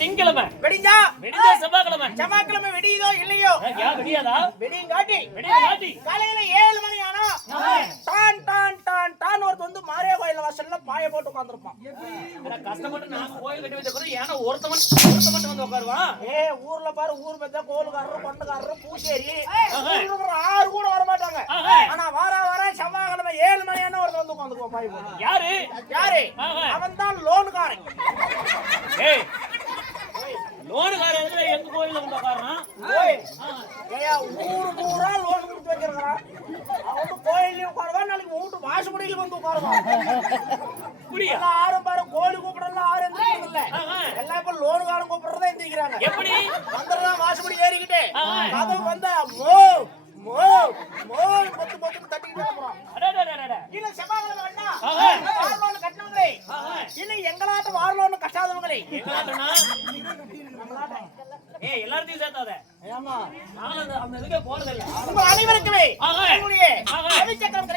திங்கிழமை வெடிஞ்சா வெடிஞ்சா செவ்வாய்க்கிழமை செவ்வாய்க்கிழமை வெடியுதோ இல்லையோ ஏன் வெடியாதா வெடியும் காட்டி வெடியாட்டி காலையில 7 மணி ஆனா டான் டான் டான் டான் ஒருத்தன் வந்து மாரியா கோயில் வாசல்ல பாய போட்டு உட்கார்ந்திருப்பான். கஷ்டப்பட்டு நான் கோயில் கட்டி வச்ச கூட ஏன்னா ஒருத்த மட்டும் வந்து உட்காருவான். ஊர்ல பாரு ஊர் பெத்த கோயிலுக்காரரு கொண்டுக்காரரு பூசேரி 6 கூட வர மாட்டாங்க. ஆனா வார செவ்வாய்க்கிழமை 7 மணி ஆனா ஒருத்தன் வந்து உட்கார்ந்துக்குவான் பாய போட்டு. யாரு அவன் தான் லோனுக்காரன். லோனுக்காரன் எங்க கோயில்ல வந்து உட்காரான். ஊரா லோன் கொடுத்து வச்சிருக்கான். அவன் கோயிலையும் உட்காருவான், நாளைக்கு வீட்டு வாசப்படியில வந்து உட்காருவான். யாரும் பாரு கோழி கூப்பிடலாம் யாரும் எந்திரிக்கிறது இல்ல. எல்லாம் இப்ப லோனுக்காரன் கூப்பிடுறதா எந்திரிக்கிறாங்க. எப்படி வந்துடுறான் வாசப்படி ஏறிக்கிட்டு கதவு வந்தா மோ மோ மோ பொத்து பொத்து தட்டிக்கிட்டு போறான். இல்ல செவ்வாய்க்கிழமை வேண்டா வாரலோன்னு கட்டினவங்களே, இல்ல எங்களாட்ட வாரலோன்னு கட்டாதவங்களே. எங்களாட்டனா எல்லாத்தையும் சேர்த்தாத. ஆமா நான் அந்த இதுக்கே போறதில்லை. உங்க அனைவருக்குமே ரவிச்சக்கரம்